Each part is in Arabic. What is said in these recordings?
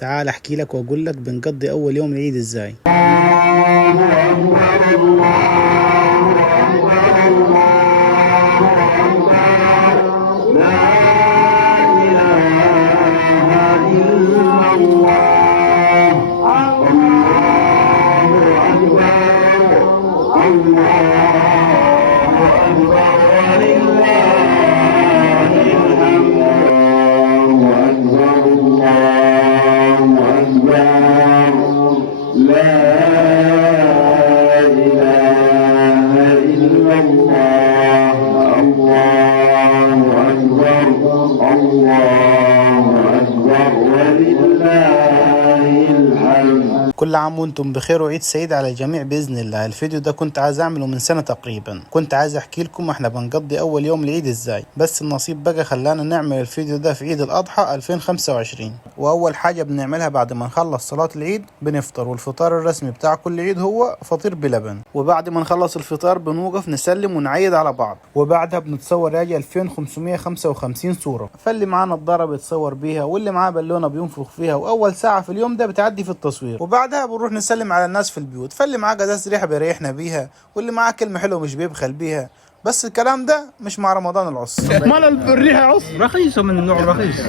تعال احكي لك واقول لك بنقضي اول يوم العيد ازاي. كل عام وانتم بخير وعيد سعيد على الجميع باذن الله. الفيديو ده كنت عايز اعمله من سنه تقريبا، كنت عايز احكي لكم احنا بنقضي اول يوم العيد ازاي، بس النصيب بقى خلانا نعمل الفيديو ده في عيد الاضحى 2025. واول حاجه بنعملها بعد ما نخلص صلاه العيد بنفطر، والفطار الرسمي بتاع كل عيد هو فطير بلبن. وبعد ما نخلص الفطار بنوقف نسلم ونعيد على بعض، وبعدها بنتصور راجع 2555 صوره، فاللي معاه نضاره بيتصور بيها، واللي معاه بالونه بينفخ فيها، واول ساعه في اليوم ده بتعدي في التصوير. وبعدها بنروح نسلم على الناس في البيوت، فاللي معاه قزاز ريحه بيريحنا بيها، واللي معاه كلمه حلوه مش بيبخل بيها. بس الكلام ده مش مع رمضان العص. مال الريحه عص رخيصه من النوع الرخيص.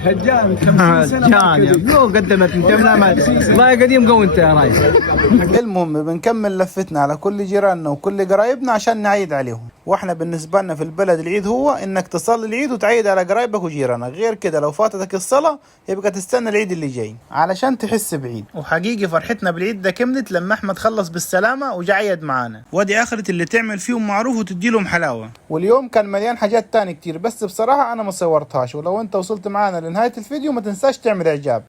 هجان 50 سنه لو قدمت انت والله قديم قوي انت يا راجل. المهم بنكمل لفتنا على كل جيراننا وكل قرايبنا عشان نعيد عليهم. واحنا بالنسبه لنا في البلد العيد هو انك تصلي العيد وتعيد على قرايبك وجيرانك، غير كده لو فاتتك الصلاه يبقى تستنى العيد اللي جاي علشان تحس بعيد. وحقيقي فرحتنا بالعيد ده كملت لما احمد خلص بالسلامه وجا عيد معانا، وادي اخرة اللي تعمل فيهم معروف وتدي لهم حلاوه. واليوم كان مليان حاجات تاني كتير، بس بصراحه انا ما صورتهاش. ولو انت وصلت معانا لنهايه الفيديو ما تنساش تعمل اعجاب.